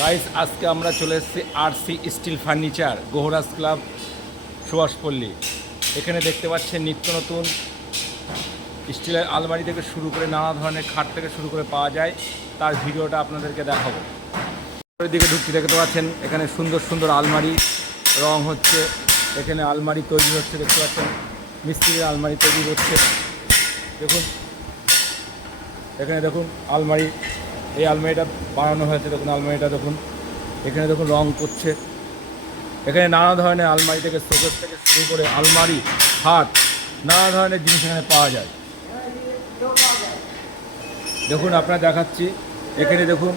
Guys আজকে আমরা চলে এসেছি R C steel furniture Gohraj club Subhaspalli এখানে দেখতে পাচ্ছেন নিত্য নতুন স্টিলের আলমারি থেকে শুরু করে নানা ধরনের খাট থেকে শুরু করে পাওয়া যায়। তার ভিডিওটা আপনাদেরকে দেখাবো। দিকে ঢুকতে দেখতে পাচ্ছেন, এখানে সুন্দর সুন্দর আলমারি, রং হচ্ছে, এখানে আলমারি তৈরি হচ্ছে, দেখতে পাচ্ছেন, মিস্ত্রির আলমারি তৈরি হচ্ছে। দেখুন, এখানে দেখুন, আলমারি এই আলমারিটা বানানো হয়েছে দেখুন, আলমারিটা দেখুন। এখানে দেখুন রং করছে। এখানে নানা ধরনের আলমারি থেকে শোকেস থেকে শুরু করে আলমারি হাত নানা ধরনের জিনিস এখানে পাওয়া যায়। দেখুন, আপনারা দেখাচ্ছি। এখানে দেখুন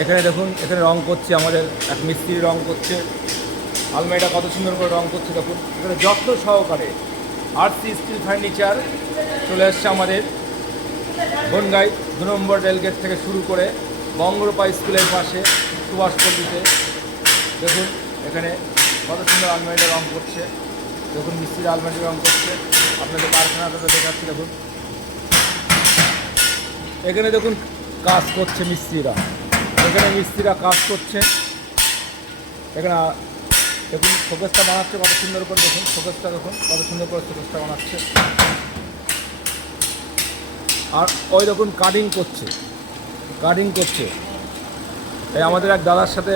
এখানে দেখুন, এখানে রং করছে আমাদের, এক মিস্ত্রি রং করছে। আলমারিটা কত সুন্দর করে রং করছে, দেখুন। এখানে যত্ন সহকারে আরসি স্টিল ফার্নিচার চলে আসছে আমাদের। বনগাই দু নম্বর রেলগেট থেকে শুরু করে বঙ্গরূপা স্কুলের পাশে সুভাষপল্লীতে দেখুন, এখানে কত সুন্দর আলমারিটা রং করছে। দেখুন মিস্ত্রির আলমারি রং করছে। আপনাদের কারখানাটা দেখাচ্ছি, দেখুন। এখানে দেখুন, কাজ করছে মিস্ত্রিরা। এখানে মিস্ত্রিরা কাজ করছে। এখানে, দেখুন শোকেসটা বানাচ্ছে কত সুন্দর করে, দেখুন শোকেসটা দেখুন, কত সুন্দর করে শোকেসটা বানাচ্ছে। আর ওই রকম কাটিং করছে। কাটিং করছে। তাই আমাদের এক দাদার সাথে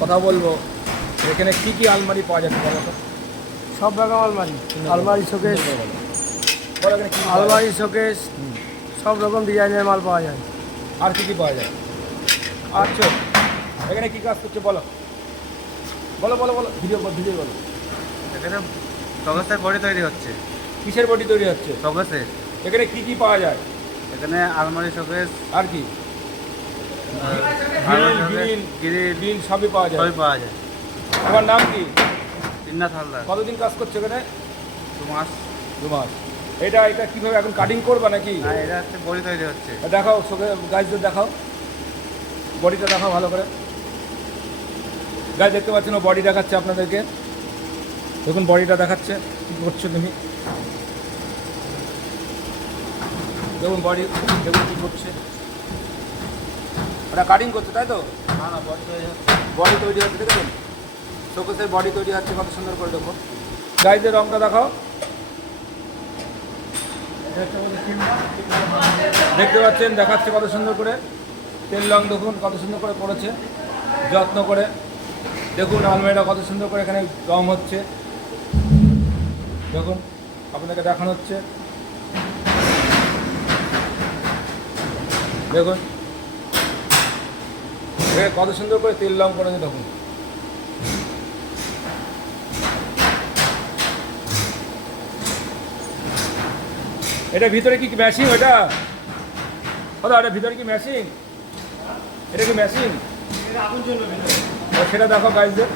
কথা বলব। এখানে কি কি আলমারি পাওয়া যাবে বলো তো? সব রকম আলমারি। আলমারি শোকেস বলো এখানে কি আলমারি আলমারি শোকেস সব রকম ডিজাইনের মাল পাওয়া যায়। আর কি কি পাওয়া যায়? আচ্ছা এখানে কি কাজ করছে বলো? বলো বলো বলো। ভিডিও ভিডিও বলো। এখানে শোকেসের বডি তৈরি হচ্ছে। কিসের বডি তৈরি হচ্ছে? শোকেসের এখানে কি কি পাওয়া যায়? এখানে আলমারি শোকেস আর কি? গ্রিল সবই পাওয়া যায়? সবই পাওয়া যায়। তোমার নাম কি? তিননাথ হালদার। কতদিন কাজ করছ এখানে? দু মাস। দু মাস। এটা এটা কীভাবে এখন কাটিং করবা নাকি? না এটা হচ্ছে বডি তৈরি হচ্ছে। দেখাও চোখে গাছদের দেখাও। বডিটা দেখাও ভালো করে। গাছ দেখতে পাচ্ছেন বডি দেখাচ্ছে আপনাদেরকে। দেখুন বডিটা দেখাচ্ছে। কী করছ তুমি? দেখুন বডি দেখুন কী করছে ওটা কাটিং করছে তাই তো? না না বডি তৈরি হচ্ছে। বডি তৈরি হচ্ছে দেখুন শোকেসের বডি তৈরি হচ্ছে কত সুন্দর করে দেখুন গাইজের রংটা দেখাও। দেখতে পাচ্ছেন দেখাচ্ছে কত সুন্দর করে। তেল রং দেখুন কত সুন্দর করে করেছে যত্ন করে। দেখুন আলমারিটা কত সুন্দর করে এখানে রং হচ্ছে। দেখুন আপনাদেরকে দেখানো হচ্ছে। দেখুন। কত সুন্দর করে তেল রং করেছে দেখুন। এটা ভিতরে কি ম্যাশিং ওটা? দাদা, এটা ভিতরে কি মেশিন এটা কি ম্যাশিং সেটা দেখো গাইজদের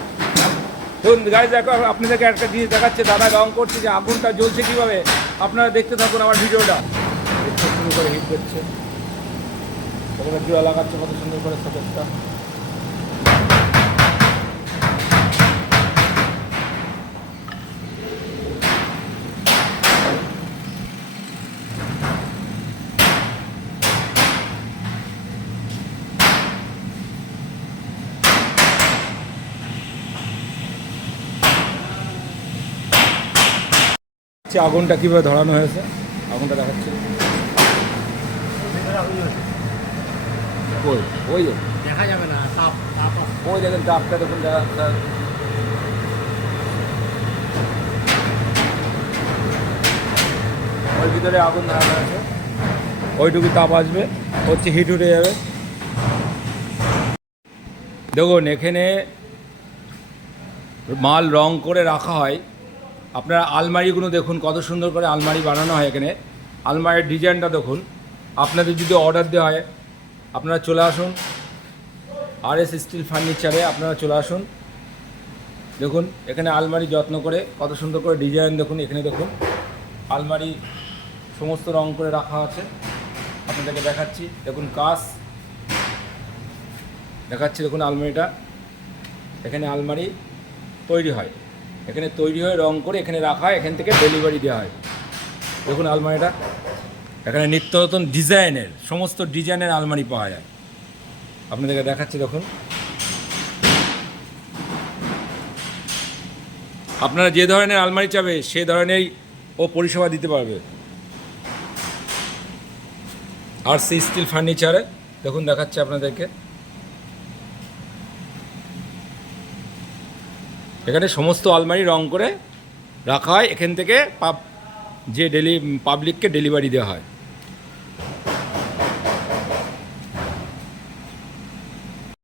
দেখুন গাইজ দেখো, আপনাদেরকে একটা জিনিস দেখাচ্ছে। দাদা রং করছে যে আগুনটা জ্বলছে কীভাবে? আপনারা দেখতে থাকুন আমার ভিডিওটা। শুরু করে হিট করছে। তারপরে জোড়া লাগাচ্ছে কত সুন্দর করে সকেটটা আগুনটা কীভাবে ধরানো হয়েছে? আগুনটা দেখাচ্ছে। ওই ওই দেখা যাবে না তাপ তাপ ওই দেখেন ডাবটা দেখুন যা- ওই ভিতরে আগুন ধরানো আছে ওইটুকু তাপ আসবে হচ্ছে হিট উঠে যাবে। দেখুন এখানে মাল রং করে রাখা হয়। আপনারা আলমারিগুলো দেখুন কত সুন্দর করে আলমারি বানানো হয় এখানে। আলমারির ডিজাইনটা দেখুন। আপনাদের যদি অর্ডার দেওয়া হয় আপনারা চলে আসুন। আর এস স্টিল ফার্নিচারে আপনারা চলে আসুন। দেখুন, এখানে আলমারি যত্ন করে, কত সুন্দর করে ডিজাইন দেখুন, এখানে দেখুন। আলমারি সমস্ত রং করে রাখা আছে। আপনাদেরকে দেখাচ্ছি। দেখুন কাজ দেখাচ্ছি, দেখুন আলমারিটা। এখানে আলমারি তৈরি হয়। এখানে তৈরি হয়ে রং করে এখানে রাখা হয়। এখান থেকে ডেলিভারি দেওয়া হয়। দেখুন আলমারিটা। এখানে নিত্য নতুন ডিজাইনের, সমস্ত ডিজাইনের আলমারি পাওয়া যায়। আপনাদেরকে দেখাচ্ছি দেখুন। আপনারা যে ধরনের আলমারি চাবে, সে ধরনেরই ও পরিষেবা দিতে পারবে। আর সি স্টিল ফার্নিচারে, দেখুন দেখাচ্ছে আপনাদেরকে। এখানে সমস্ত আলমারি রং করে রাখা হয়। এখান থেকে পাব যে ডেলি পাবলিককে ডেলিভারি দেওয়া হয়।